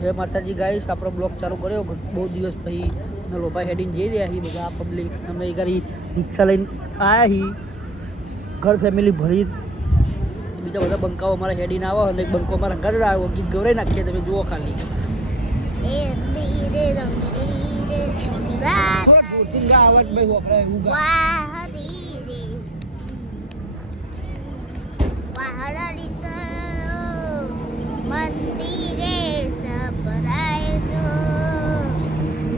જય માતાજી ગાઈસ, આપણો બ્લોગ ચાલુ કર્યો બહુ દિવસ પછી લોપા હેડીને જઈ રહ્યા છીએ બધા પબ્લિક. અમે ઘરી રિક્ષા લઈને આવ્યા છીએ, ઘર ફેમિલી ભરી. બીજા બધા બંકાઓ અમારા હેડીને આવો અને એક બંકો અમારા ઘરે આવ્યો, ગીત ગવરાઈ નાખીએ. તમે જુઓ ખાલી મંદિરે સપરાય જો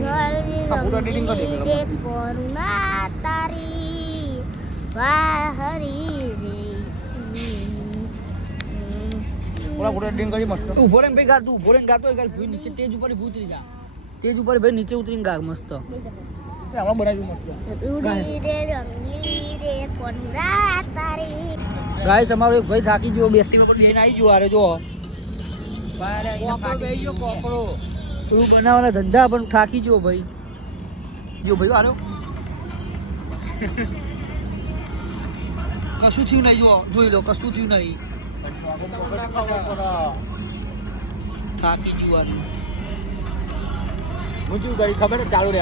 ઘરે કોરુણા તારી વાહરી રે ઓલા ફોટો એડિટિંગ કરી મસ્ત. ઉભો રે ભાઈ, ગાતું ઉભો રે ગાતો ગાલ ભૂઈ નીચે સ્ટેજ ઉપર ઉતરી જા. સ્ટેજ ઉપર ભાઈ નીચે ઉતરીને ગા મસ્ત. હમણાં બનાવ્યું મસ્ત. રૂડી રે રંગીલી રે કોરુણા તારી. ગાઈસ, અમારો એક ભાઈ થાકી ગયો, બેસતી વખત લઈને આવી ગયો. આરે જો કોકડો પેલું બનાવવાના ધંધા પણ થાકી ગયો ભાઈ. જો ભાઈ આરો કશું થયું નહીં. જો જોઈ લો, કશું થયું નહીં. થાકી ગયું. હું શું કરી ખબર ચાલુ રહે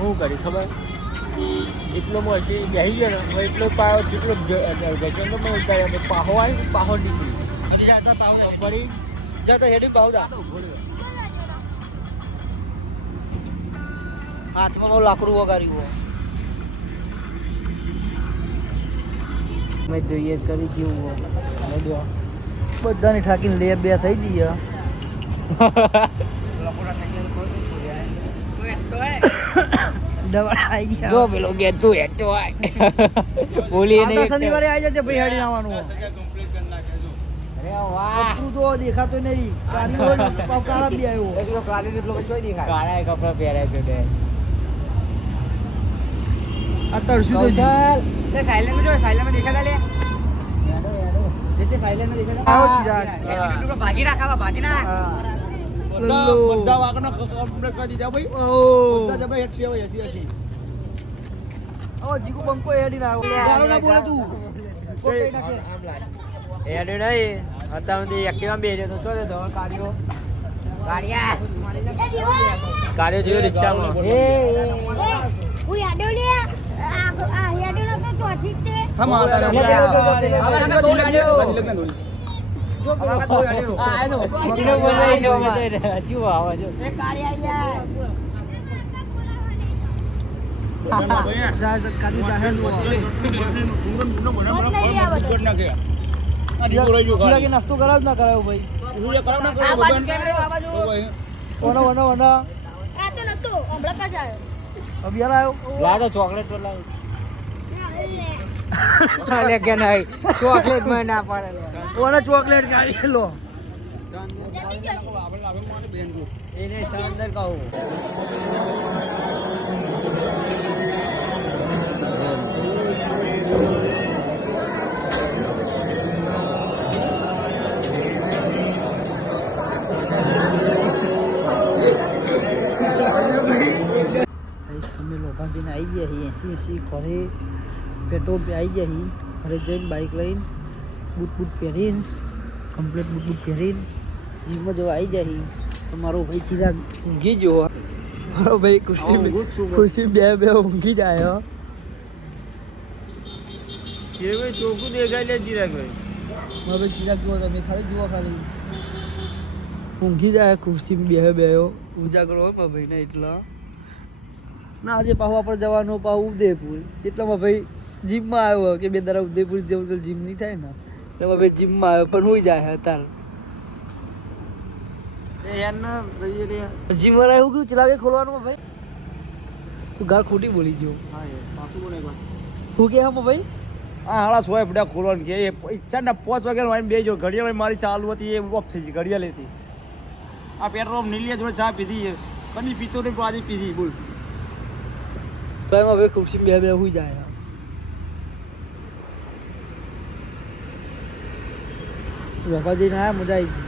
હું કરી ખબર એટલો હશે બેસી ગયો ને એટલો પાયો જેટલો ગજંગમાં ઉતાર્યો પાહો આવી પાહો નીકળી પડી જતા હેડી પાવદા હાથમાં લાકડું વગાડ્યું. મેં જોઈએ કરી કેવું બધાને ઠાકીને લે બે થઈ જઈએ. જો પેલો કે તું હેઠો બોલી શનિવારે આવી જશે ભાઈ હેડી આવવાનું. તું તો દેખાતો નહીં. કાળા બી આવ્યો. કાળા કપડા પહેર્યા છે બે આ તરશું તો સાયલેન્ટ જો સાયલેન્ટ દેખાતા લે જैसे साइलेंट में देखा आओ चिराग भागी रखा भागी ना બધા વાગનો કમ્પ્લીટ કરી દીધા ભાઈ ઓ બધા જબરા હેડ છે ભાઈ હસી ઓ જીગુ બંકો હેડી ના ગાળો ના બોલે તું હેડ નહીં અત્યારે એક્ટિવા બેહ્યો તો ચોરે તો કાઢ્યો જોયો રિક્ષામાં હું યાડો લે આ યાડો નો તો ચોથી તે હમ નાસ્તો કરાવ ના કરાવ ભાઈ. લાવો ચોકલેટ તો લાવો ચાલે કે નહીં ચોકલેટ માં ના પાડે ઓને ચોકલેટ કાઢી લો. એને શાનદાર કહું અમે લોભાજીને આવી ગયા છીએ 80 ઘરે પેટ્રોલ આવી ગયા છીએ. ઘરે જઈને બાઇક લઈને બૂટ પહેરીને કમ્પ્લીટ બૂટ પહેરીને જીમમાં જવા આવી જાય છીએ. તો મારો ભાઈ સીધા ઊંઘી ગયો. મારો ભાઈ ખુરશી બે ઊંઘી જાય. ચોખ્ખું દેખાય લે જીરાભાઈ મારો ભાઈ સીધા ગયો. તમે ખાલી જુઓ, ખાલી ઊંઘી જાય ખુરશી બે ઉજાગરો હોય મારા ભાઈને. એટલા ના આજે પાહુ આપણે જવાનું પાહુ ઉદયપુર. એટલામાં ભાઈ જીમમાં આવ્યો કે બે દાડા ઉદયપુર જેવું તો જીમ નહીં થાય ને. એમાં ભાઈ જીમમાં આવ્યો પણ હોઈ જાય અત્યારે. જીમ વાળા એવું કયું ચલાવે ખોલવાનું ભાઈ? તું ગાળ ખોટી બોલી ગયો. શું કે હા ભાઈ? હા હાડા છોય બધા ખોલવાનું કે ઈચ્છા ના 5 વાગે વાઈને બે જો ઘડિયાળ મારી ચાલુ હતી એ ઓફ થઈ ગઈ ઘડિયાળ હતી. આ પેટ્રોલ નીલિયા જોડે ચા પીધી કદી પીતો નહીં આજે પીધી બોલ. તો એમાં ભાઈ ખુરશી બે હોઈ જાય. બાપાજીને આયા મજા આવી ગઈ.